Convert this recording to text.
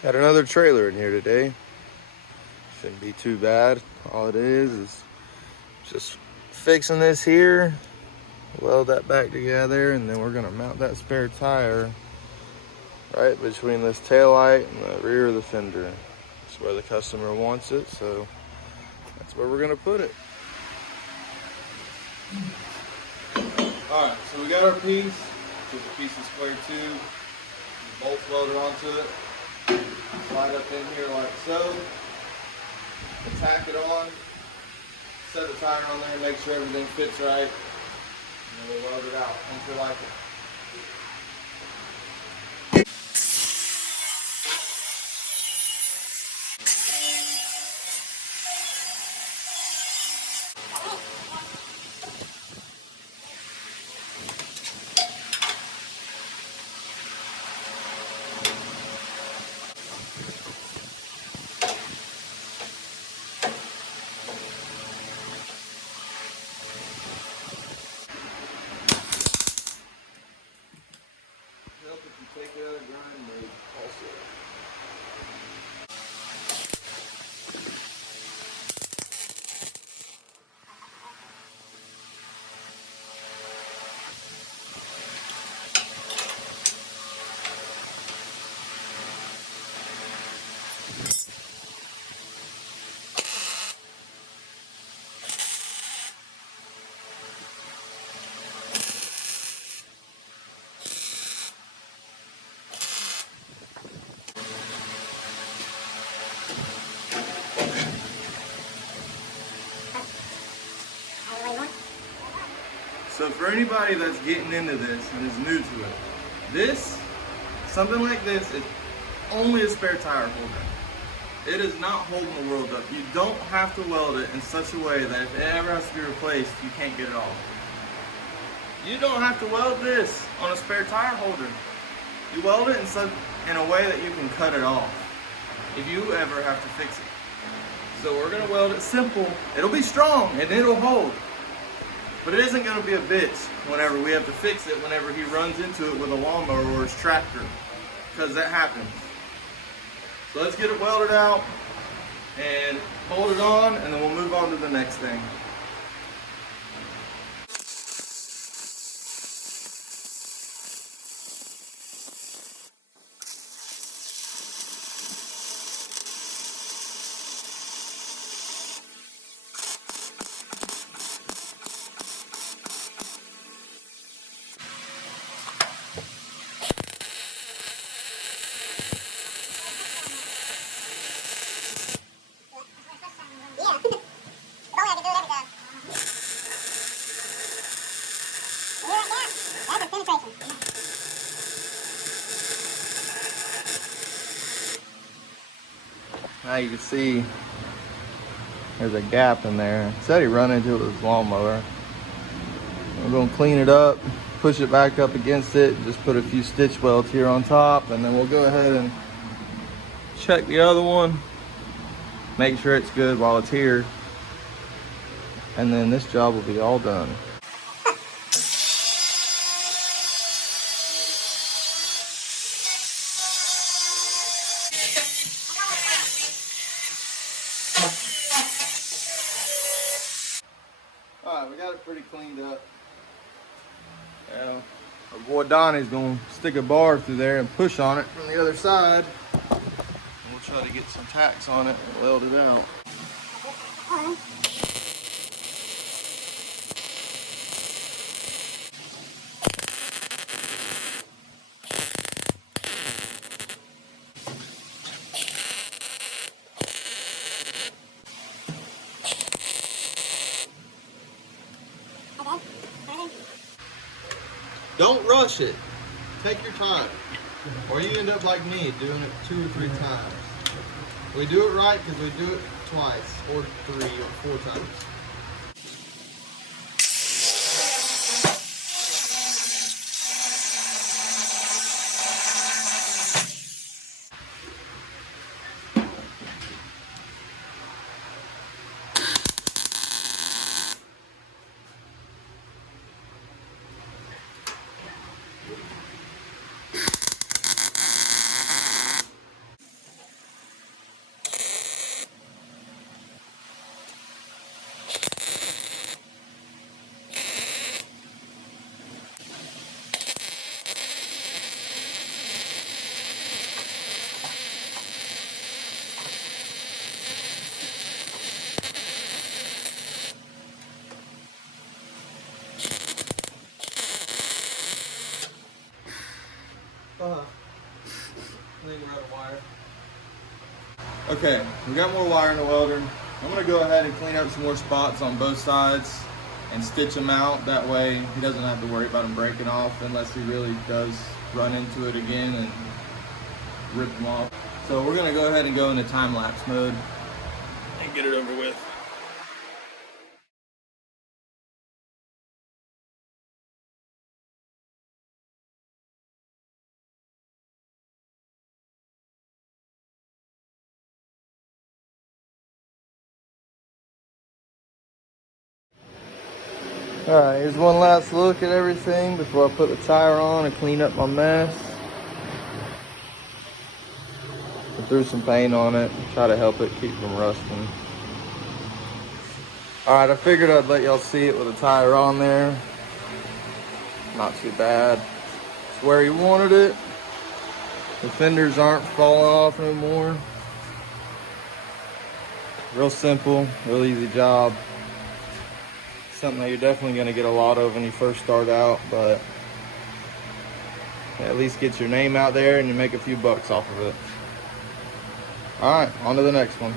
Got another trailer in here today. Shouldn't be too bad. All it is just fixing this here, weld that back together, and then we're gonna mount that spare tire right between this tail light and the rear of the fender. That's where the customer wants it, so that's where we're gonna put it. All right, so we got our piece, which is a piece of square tube. Bolts welded onto it. Slide up in here like so. Tack it on. Set the tire on there, make sure everything fits right, and then we'll weld it out once we like it. Help if you take it out of grind mode also. So for anybody that's getting into this and is new to it, something like this is only a spare tire holder. It is not holding the world up. You don't have to weld it in such a way that if it ever has to be replaced, you can't get it off. You don't have to weld this on a spare tire holder. You weld it in a way that you can cut it off if you ever have to fix it. So we're gonna weld it simple. It'll be strong and it'll hold. But it isn't gonna be a bitch whenever we have to fix it whenever he runs into it with a lawnmower or his tractor, because that happens. So let's get it welded out and bolt it on, and then we'll move on to the next thing. Now you can see there's a gap in there. It said he run into it with his lawnmower. We're gonna clean it up, push it back up against it, just put a few stitch welds here on top, and then we'll go ahead and check the other one, make sure it's good while it's here, and then this job will be all done. Alright, we got it pretty cleaned up. Now, our boy Donnie's gonna stick a bar through there and push on it from the other side. And we'll try to get some tacks on it and weld it out. Don't rush it. Take your time. Or you end up like me, doing it 2 or 3 times. We do it right because we do it twice, or 3 or 4 times. clean, we're out of wire. Okay, we got more wire in the welder. I'm gonna go ahead and clean up some more spots on both sides and stitch them out. That way he doesn't have to worry about them breaking off unless he really does run into it again and rip them off. So we're gonna go ahead and go into time-lapse mode and get it over with. Alright, here's one last look at everything before I put the tire on and clean up my mess. I threw some paint on it, try to help it keep from rusting. Alright, I figured I'd let y'all see it with the tire on there. Not too bad. It's where you wanted it. The fenders aren't falling off no more. Real simple, real easy job. Something that you're definitely going to get a lot of when you first start out, but at least get your name out there and you make a few bucks off of it. All right, on to the next one.